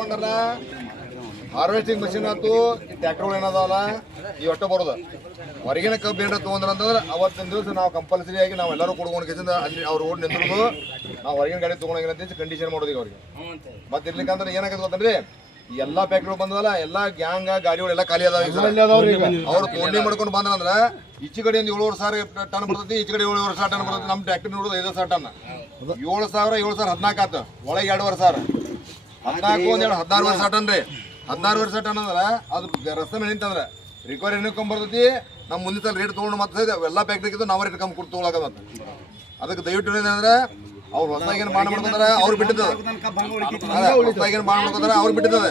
ಮಾಡ್ಕೊಂಡಾರ harvesting machine ಆತು ಟ್ಯಾಕ್ಟರ್ಗಳು ಏನದಾವಲ್ಲ ಈ ಒಟ್ಟು ಬರೋದು. ಹೊರಗಿನ ಕಬ್ಬು ಏನಾರ ತೊಗೊಂಡ್ರ ಅಂತಂದ್ರೆ ಅವತ್ತಿನ ದಿವಸ ನಾವು ಕಂಪಲ್ಸರಿ ಆಗಿ ನಾವು ಎಲ್ಲರೂ ಕೊಡ್ಕೊಂಡು ಅಲ್ಲಿ ಅವ್ರು ಓಡ್ ನಿಂತಿರೋದು ನಾವು ಹೊರಗಿನ ಗಾಡಿ ತೊಗೊಂಡಂಗಿಲ್ಲ ಅಂತ ಕಂಡೀಷನ್ ಮಾಡೋದು ಈಗ ಅವ್ರಿಗೆ. ಮತ್ತೆ ಇರ್ಲಿಕ್ಕಂದ್ರೆ ಏನಾಗತ್ತೆ ಗೊತ್ತನ್ರಿ? ಎಲ್ಲಾ ಫ್ಯಾಕ್ಟ್ರಿ ಬಂದವಲ್ಲ ಎಲ್ಲಾ ಗ್ಯಾಂಗ್ ಗಾಡಿಗಳು ಎಲ್ಲ ಖಾಲಿ ಅದಾವ ಅವ್ರು ತೊಗೊಂಡಿ ಮಾಡ್ಕೊಂಡು ಬಂದ್ರ ಈಚೆ ಒಂದು ಏಳುವರೆ ಸಾವಿರ ಟನ್ ಬರ್ತೈತಿ ಈಚೆ ಕಡೆ ಏಳುವರೆ ಸಾವಿರ ಟನ್ ಬರ್ತೈತಿ. ನಮ್ಮ ಟ್ಯಾಕ್ಟರ್ ನೋಡೋದು ಐದು ಸಾವಿರ ಟನ್. ಏಳು ಸಾವಿರ ಏಳು ಸಾವಿರ ಹದಿನಾಲ್ಕು ಆತ. ಒಳಗೆ ಎರಡುವರೆ ಸಾವಿರ. ಹದಿನಾಲ್ಕು ಒಂದ್ ಎರಡು ಹದಿನಾರು ವರ್ಷ ಟನ್ ರೀ ಹದಿನಾರು ವರ್ಷ ಟನ್ ಅಂದ್ರೆ ಅದು ರಸ್ತೆ ಮೇಲೆ ನಿಂತಂದ್ರೆ. ರಿಕವರಿ ಎನ್ಕೊಂಡ್ ಬರ್ತೈತಿ. ನಮ್ಮ ಮುಂದಿನ ಸಲ ರೇಟ್ ತೊಗೊಂಡು ಮತ್ತೆ ಎಲ್ಲ ಫ್ಯಾಕ್ಟ್ರಿಗೆ ನಾವು ರೇಟ್ ಕಮ್ಮಿ ಕೊಟ್ಟು ತೊಗೊಳಕ ಮತ್ತೆ ಅದಕ್ಕೆ ದಯವಿಟ್ಟು ಏನಂದ್ರೆ ಅವ್ರು ಹೊಸದಾಗಿ ಏನು ಮಾಡಿ ಮಾಡ್ಕೊಂತಾರ ಅವ್ರು ಬಿಟ್ಟಿದ್ದದ ಹೊಸದಾಗಿ ಏನು ಮಾಡಿ ಮಾಡ್ಕೊಂಡ್ರೆ ಅವ್ರು ಬಿಟ್ಟಿದ್ದಾರೆ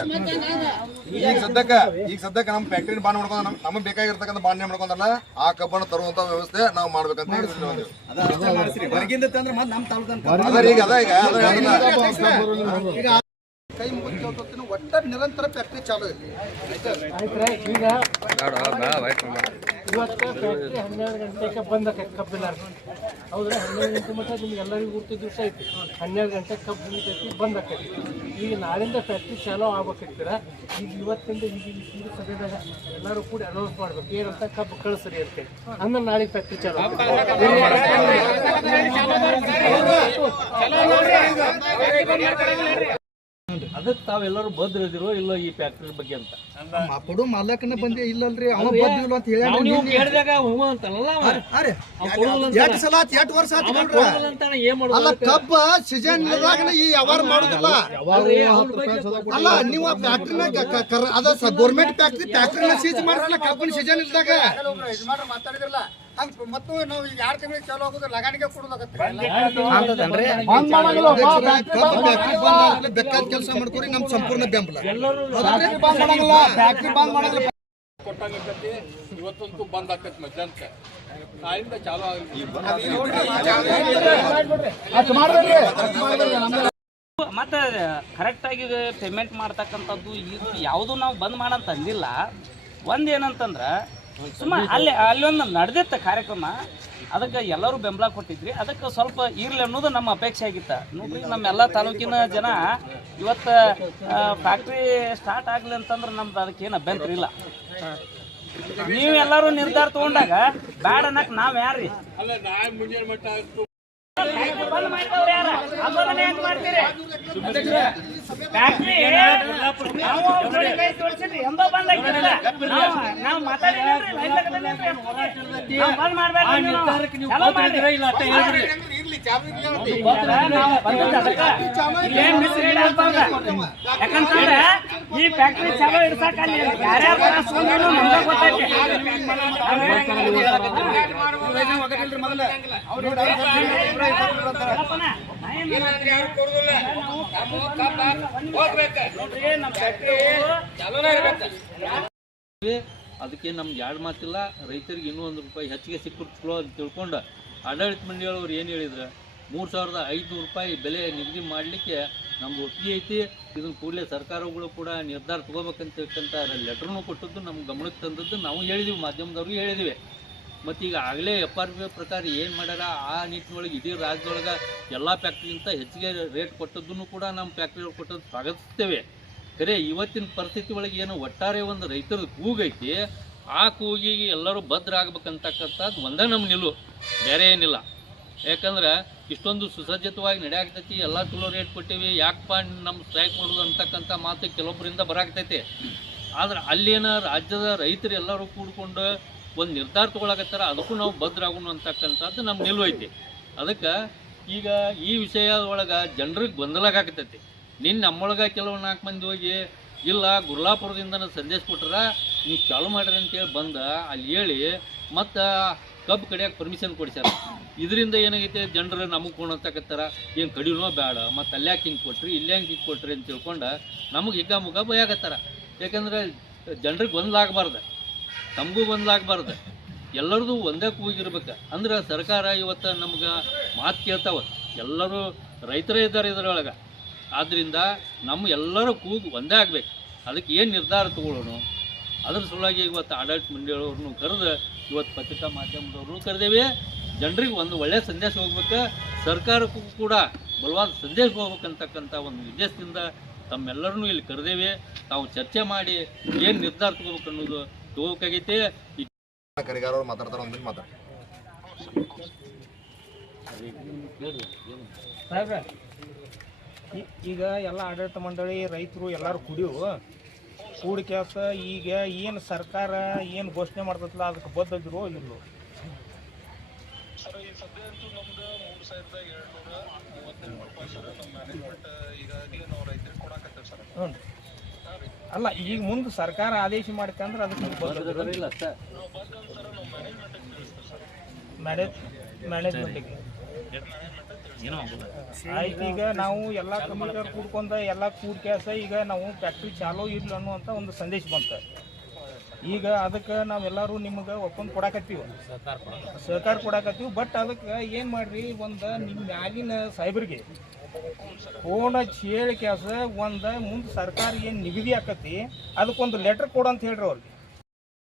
ಈಗ ಸದ್ಯಕ್ಕೆ ಈಗ ಸದ್ಯಕ್ಕೆ ನಮ್ಮ ಫ್ಯಾಕ್ಟ್ರಿ ಬಾಂಡ್ ಮಾಡ್ಕೊಂಡ ನಮ್ಗೆ ಬೇಕಾಗಿರ್ತಕ್ಕಂಥ ಬಾಂಡ್ ಮಾಡ್ಕೊಂಡಲ್ಲ ಆ ಕಬ್ಬನ್ನು ತರುವಂತ ವ್ಯವಸ್ಥೆ ನಾವು ಮಾಡ್ಬೇಕಂತ ಅದ ಈಗ ಅದ ಈಗ. ಕೈ ಮುಗಿದು ಕೇಳ್ಕೊತೀನಿ ಒಟ್ಟ ನಿರಂತರ ಫ್ಯಾಕ್ಟ್ರಿ ಚಾಲು ಐತಿ ಈಗ ಇವತ್ತು ಫ್ಯಾಕ್ಟ್ರಿ ಹನ್ನೆರಡು ಗಂಟೆಗೆ ಬಂದ ಕಬ್ಬಿಲ್ಲ ಹೌದ್ರೆ? ಹನ್ನೆರಡು ಗಂಟೆ ಮಟ್ಟ ನಿಮ್ಗೆ ಎಲ್ಲರಿಗೂ ಗುರ್ತು ದಿವಸ ಐತಿ. ಹನ್ನೆರಡು ಗಂಟೆ ಕಬ್ಬು ಮುಗಿತೈತಿ ಬಂದ್ ಆಕೈತಿ ಈಗ ನಾಳಿಂದ ಫ್ಯಾಕ್ಟ್ರಿ ಚಾಲೂ ಆಗ್ಬೇಕಿರ್ತೀರ ಈಗ ಇವತ್ತಿಂದ ಈಗ ಈ ಸೀರೆ ಸಭೆದಾಗ ಎಲ್ಲರೂ ಕೂಡ ಅನೌನ್ಸ್ ಮಾಡ್ಬೇಕು. ಏನಂತ ಕಬ್ಬು ಕಳಿಸ್ರಿ ಅಂತ ಅಂದ್ರೆ ನಾಳೆಗೆ ಫ್ಯಾಕ್ಟ್ರಿ ಚಾಲೂ ಅದಕ್ಕೆ ತಾವೆಲ್ಲರೂ ಭದ್ರದಿರೋ ಇಲ್ಲ ಈ ಫ್ಯಾಕ್ಟ್ರಿ ಬಗ್ಗೆ ಅಂತ ಕೊಡು ಮಾಲಕನ ಬಂದಿ ಇಲ್ಲಲ್ರಿ ಅವ ಬಂದಿಲ್ಲ ಅಂತ ಹೇಳಿ ನಾವು ಕೇಳಿದಾಗ ಹ್ಞೂ ಅಂತಲ್ಲ. ಅರೆ ಎಷ್ಟು ಸಲ ಆತ್ ವರ್ಷ ಆತ್ ನೋಡ್ರಿ ಏನ್ ಮಾಡೋದು ಅಲ್ಲ ಕಬ್ಬ ಸೀಸನ್ ಇಲ್ಲದಾಗನ ಈ ವ್ಯವಹಾರ ಮಾಡುದಿಲ್ಲ ಅಲ್ಲ ನೀವು ಆ ಫ್ಯಾಕ್ಟ್ರಿನ ಅದ ಗೌರ್ಮೆಂಟ್ ಫ್ಯಾಕ್ಟ್ರಿ ಫ್ಯಾಕ್ಟ್ರಿನ ಸೀಜ್ ಮಾಡ್ರಲ್ಲ ಕಬ್ಬಿನ ಸೀಸನ್ ಇಲ್ದಾಗ ಮಾತಾಡಿದ್ರಲ್ಲ ಮತ್ತು ನಾವು ಈಗ ಎರಡು ತಿಂಗಳಿಗೆ ಚಾಲು ಆಗೋದು ಲಗಾಣಿಗೆ ಕೊಡೋದಾಗತ್ತೆ. ಬೇಕಾದ ಕೆಲಸ ಮಾಡ್ಕೊರಿ ನಮ್ ಸಂಪೂರ್ಣ ಬೆಂಬಲ ಎಲ್ಲರೂ ಇವತ್ತಂತೂ ಬಂದ್ ಆಕೈತಿ ಮಧ್ಯಾಹ್ನಕ್ಕೆ. ನಾಳಿಂದ ಚಾಲು ಆಗಲಿ ಮತ್ತೆ ಕರೆಕ್ಟಾಗಿ ಪೇಮೆಂಟ್ ಮಾಡ್ತಕ್ಕಂಥದ್ದು ಇದು ಯಾವುದು ನಾವು ಬಂದ್ ಮಾಡಂತ ಅಂದಿಲ್ಲ ಒಂದು ಏನಂತಂದ್ರೆ ಸುಮ್ಮ ಅಲ್ಲಿ ಅಲ್ಲೊಂದು ನಡೆದಿತ್ತು ಕಾರ್ಯಕ್ರಮ ಅದಕ್ಕೆ ಎಲ್ಲರೂ ಬೆಂಬಲ ಕೊಟ್ಟಿದ್ರಿ. ಅದಕ್ಕೆ ಸ್ವಲ್ಪ ಇರಲಿ ಅನ್ನೋದು ನಮ್ಮ ಅಪೇಕ್ಷೆ ಆಗಿತ್ತು. ನೋಡ್ರಿ ನಮ್ಮೆಲ್ಲ ತಾಲೂಕಿನ ಜನ ಇವತ್ತು ಫ್ಯಾಕ್ಟ್ರಿ ಸ್ಟಾರ್ಟ್ ಆಗಲಿ ಅಂತಂದ್ರೆ ನಮ್ದು ಅದಕ್ಕೆ ಏನು ಅಭ್ಯಂತರ ಇಲ್ಲ. ನೀವೆಲ್ಲರೂ ನಿರ್ಧಾರ ತಗೊಂಡಾಗ ಬ್ಯಾಡ ಅನ್ನಕ್ಕೆ ನಾವು ಯಾರ್ರಿ ಅಲ್ಲ ನಾಳೆ ಮುಂಜಾನೆ ಮಟ್ಟ ಆಯ್ತು ಬಂದ್ ಮಾಡಿದವ್ರು ಯಾರ? ಆಂದೋಲನ ಯಾಕ್ ಮಾಡ್ತೀರಿ? ಫ್ಯಾಕ್ಟ್ರಿ ನಾವು ಅವ್ರ ಜೋಡಿ ಕೈ ಜೋಡ್ಸಿದ್ರಿ, ಎಂದೋ ಬಂದ್ ಆಗಿದ್ದಿಲ್ಲ. ನಾವು- ನಾವು. ನಾವು ಬಂದ್ ಮಾಡ್ಬೇಡ್ರಿ ನೀವು. ಮಾಡ್ರಿ. ಯಾಕಂತಂದ್ರೆ ಈ ಫ್ಯಾಕ್ಟ್ರಿ ಚಾಲೂ ಅಲ್ಲಿ ಯಾರ್ಯಾರ ನಮ್ಗೆ ಗೊತ್ತೈತಿ. ಅದಕ್ಕೆ ನಮ್ಗೆ ಎರಡು ಮಾತಿಲ್ಲ ರೈತರಿಗೆ ಇನ್ನೂ ಒಂದು ರೂಪಾಯಿ ಹೆಚ್ಚಿಗೆ ಸಿಕ್ಕಿರ್ತಲೋ ಅಂತ ತಿಳ್ಕೊಂಡು ಆಡಳಿತ ಮಂಡಳಿಯವರು ಏನು ಹೇಳಿದ್ರು? ಮೂರು ಸಾವಿರದ ಐದುನೂರು ರೂಪಾಯಿ ಬೆಲೆ ನಿಗದಿ ಮಾಡಲಿಕ್ಕೆ ನಮ್ದು ಒಪ್ಪಿಗೆ ಐತಿ. ಇದನ್ನು ಕೂಡಲೇ ಸರ್ಕಾರಗಳು ಕೂಡ ನಿರ್ಧಾರ ತೊಗೋಬೇಕಂತಿರ್ತಕ್ಕಂಥ ಲೆಟ್ರನ್ನು ಕೊಟ್ಟದ್ದು ನಮ್ಮ ಗಮನಕ್ಕೆ ತಂದದ್ದು ನಾವು ಹೇಳಿದ್ದೀವಿ ಮಾಧ್ಯಮದವ್ರಿಗೆ ಹೇಳಿದ್ವಿ. ಮತ್ತು ಈಗ ಆಗಲೇ ಎಫ್ ಆರ್ ಪಿ ಪ್ರಕಾರ ಏನು ಮಾಡ್ಯಾರ? ಆ ನಿಟ್ಟಿನೊಳಗೆ ಇಡೀ ರಾಜ್ಯದೊಳಗೆ ಎಲ್ಲ ಫ್ಯಾಕ್ಟ್ರಿಗಿಂತ ಹೆಚ್ಚಿಗೆ ರೇಟ್ ಕೊಟ್ಟದ್ದನ್ನು ಕೂಡ ನಮ್ಮ ಫ್ಯಾಕ್ಟ್ರಿಯವ್ರು ಕೊಟ್ಟದ್ದು ಸ್ವಾಗತಿಸ್ತೇವೆ. ಖರೆ, ಇವತ್ತಿನ ಪರಿಸ್ಥಿತಿ ಒಳಗೆ ಏನು ಒಟ್ಟಾರೆ ಒಂದು ರೈತರ ಕೂಗೈತಿ ಆ ಕೂಗಿಗೆ ಎಲ್ಲರೂ ಭದ್ರ ಆಗ್ಬೇಕಂತಕ್ಕಂಥದ್ದು ಒಂದೇ ನಮ್ಮ ನಿಲುವು. ಬೇರೆ ಏನಿಲ್ಲ. ಯಾಕಂದ್ರೆ ಇಷ್ಟೊಂದು ಸುಸಜ್ಜಿತವಾಗಿ ನಡೆಯಾಗ್ತೈತಿ, ಎಲ್ಲ ಚಲೋ ರೇಟ್ ಕೊಟ್ಟಿವಿ ಯಾಕಪ್ಪ ನಮ್ಮ ಸ್ಟ್ರೈಕ್ ಮಾಡೋದು ಅಂತಕ್ಕಂಥ ಮಾತು ಕೆಲವೊಬ್ಬರಿಂದ ಬರಾಗ್ತೈತಿ. ಆದ್ರೆ ಅಲ್ಲಿನ ರಾಜ್ಯದ ರೈತರು ಎಲ್ಲರೂ ಕೂಡ್ಕೊಂಡು ಒಂದು ನಿರ್ಧಾರ ತೊಗೊಳಕತ್ತಾರ, ಅದಕ್ಕೂ ನಾವು ಭದ್ರ ಆಗೋಣ ಅಂತಕ್ಕಂಥದ್ದು ನಮ್ಮ ನಿಲುವು ಐತಿ. ಅದಕ್ಕೆ ಈಗ ಈ ವಿಷಯದೊಳಗೆ ಜನರಿಗೆ ಗೊಂದಲಾಗತೈತಿ ನಿನ್ನ ನಮ್ಮೊಳಗೆ ಕೆಲವು ನಾಲ್ಕು ಮಂದಿ ಹೋಗಿ ಇಲ್ಲ ಗುರ್ಲಾಪುರದಿಂದ ಸಂದೇಶ ಕೊಟ್ರ ನೀವು ಚಾಲು ಮಾಡ್ರಿ ಅಂತೇಳಿ ಬಂದ, ಅಲ್ಲಿ ಹೇಳಿ, ಮತ್ತು ಕಬ್ಬು ಕಡಿಯೋಕೆ ಪರ್ಮಿಷನ್ ಕೊಡ್ಸಾರ ಇದರಿಂದ ಏನಾಗೈತೆ, ಜನರು ನಮಗೆ ಕೊಣತಕತ್ತಾರ ಏನು ಕಡಿನೋ ಬೇಡ ಮತ್ತು ಅಲ್ಯಾಕೆ ಹಿಂಗೆ ಕೊಟ್ರಿ, ಇಲ್ಲೇ ಹಿಂಗೆ ಹಿಂಗೆ ಕೊಟ್ರಿ ಅಂತ ತಿಳ್ಕೊಂಡು ನಮಗೆ ಹಿಗ್ಗ ಮುಗ ಭಯ ಆಗತ್ತಾರ ಯಾಕಂದ್ರೆ ಜನರಿಗೆ ಒಂದಾಗಬಾರ್ದು ತಮಗೂ ಒಂದಾಗಬಾರ್ದು ಎಲ್ಲರದು ಒಂದೇ ಕೂಗಿರ್ಬೇಕು ಅಂದ್ರೆ ಸರ್ಕಾರ ಇವತ್ತು ನಮ್ಗೆ ಮಾತು ಕೇಳ್ತಾವ, ಎಲ್ಲರೂ ರೈತರೇ ಇದ್ದಾರೆ ಇದರೊಳಗೆ. ಆದ್ದರಿಂದ ನಮ್ಮ ಎಲ್ಲರೂ ಕೂಗು ಒಂದೇ ಆಗಬೇಕು. ಅದಕ್ಕೆ ಏನು ನಿರ್ಧಾರ ತಗೊಳ್ಳೋಣ? ಅದ್ರ ಸಲುವಾಗಿ ಇವತ್ತು ಆಡಳಿತ ಮಂಡಳಿಯವ್ರನ್ನು ಕರೆದು ಇವತ್ತು ಪತ್ರಿಕಾ ಮಾಧ್ಯಮದವ್ರನ್ನೂ ಕರೆದೇವೆ. ಜನರಿಗೆ ಒಂದು ಒಳ್ಳೆಯ ಸಂದೇಶ ಹೋಗ್ಬೇಕು. ಸರ್ಕಾರಕ್ಕೂ ಕೂಡ ಬಲವಾದ ಸಂದೇಶ ಹೋಗ್ಬೇಕಂತಕ್ಕಂಥ ಒಂದು ಉದ್ದೇಶದಿಂದ ತಮ್ಮೆಲ್ಲರನ್ನೂ ಇಲ್ಲಿ ಕರೆದೇವೆ. ತಾವು ಚರ್ಚೆ ಮಾಡಿ ಏನು ನಿರ್ಧಾರ ತಗೋಬೇಕು ಅನ್ನೋದು ತಗೋಬೇಕಾಗೈತೆ. ಕರಿಗಾರವ್ರು ಮಾತಾಡ್ತಾರೆ ಒಂದು ಮಾತಾಡ್ತಾರ ಸಾಹೇಬ್ರೆ ಈಗ ಎಲ್ಲ ಆಡಳಿತ ಮಂಡಳಿ ರೈತರು ಎಲ್ಲರೂ ಕುಡಿಯು ಕೆಲಸ ಈಗ ಏನು ಸರ್ಕಾರ ಏನು ಘೋಷಣೆ ಮಾಡ್ತಲ್ಲ ಅದಕ್ಕೆ ಬದ್ಧದಿರೋ ಇಲ್ಲೋ. ಹ್ಞೂ. ಅಲ್ಲ ಈಗ ಮುಂದೆ ಸರ್ಕಾರ ಆದೇಶ ಮಾಡ್ಕಂದ್ರೆ ಅದಕ್ಕೆ ಬದ್ಧ. ಮ್ಯಾನೇಜ್ ಮ್ಯಾನೇಜ್ಮೆಂಟಿಗೆ ಆಯ್ತು ಈಗ ನಾವು ಎಲ್ಲ ಕಮಿಟರ್ ಕೂಡ್ಕೊಂಡ ಎಲ್ಲ ಕೂಡ್ಕ್ಯಾಸ ಈಗ ನಾವು ಫ್ಯಾಕ್ಟ್ರಿ ಚಾಲೂ ಇರ್ಲಿ ಅನ್ನುವಂಥ ಒಂದು ಸಂದೇಶ ಬಂತು. ಈಗ ಅದಕ್ಕೆ ನಾವೆಲ್ಲರೂ ನಿಮಗೆ ಒಪ್ಕೊಂಡು ಕೊಡಾಕತ್ತೀವಿ. ಸಹಕಾರ ಕೊಡಾಕತ್ತೀವಿ ಬಟ್ ಅದಕ್ಕೆ ಏನು ಮಾಡ್ರಿ ಒಂದು ನಿಮ್ಮ ಮ್ಯಾಲಿನ ಸಾಹೇಬ್ರಿಗೆ ಫೋನ್ ಹೇಳಿ ಕ್ಯಾಸ ಒಂದು ಮುಂದೆ ಸರ್ಕಾರ ಏನು ನಿಗದಿ ಆಕತಿ ಅದಕ್ಕೊಂದು ಲೆಟ್ರ್ ಕೊಡು ಅಂತ ಹೇಳ್ರಿ ಅವ್ರಿಗೆ.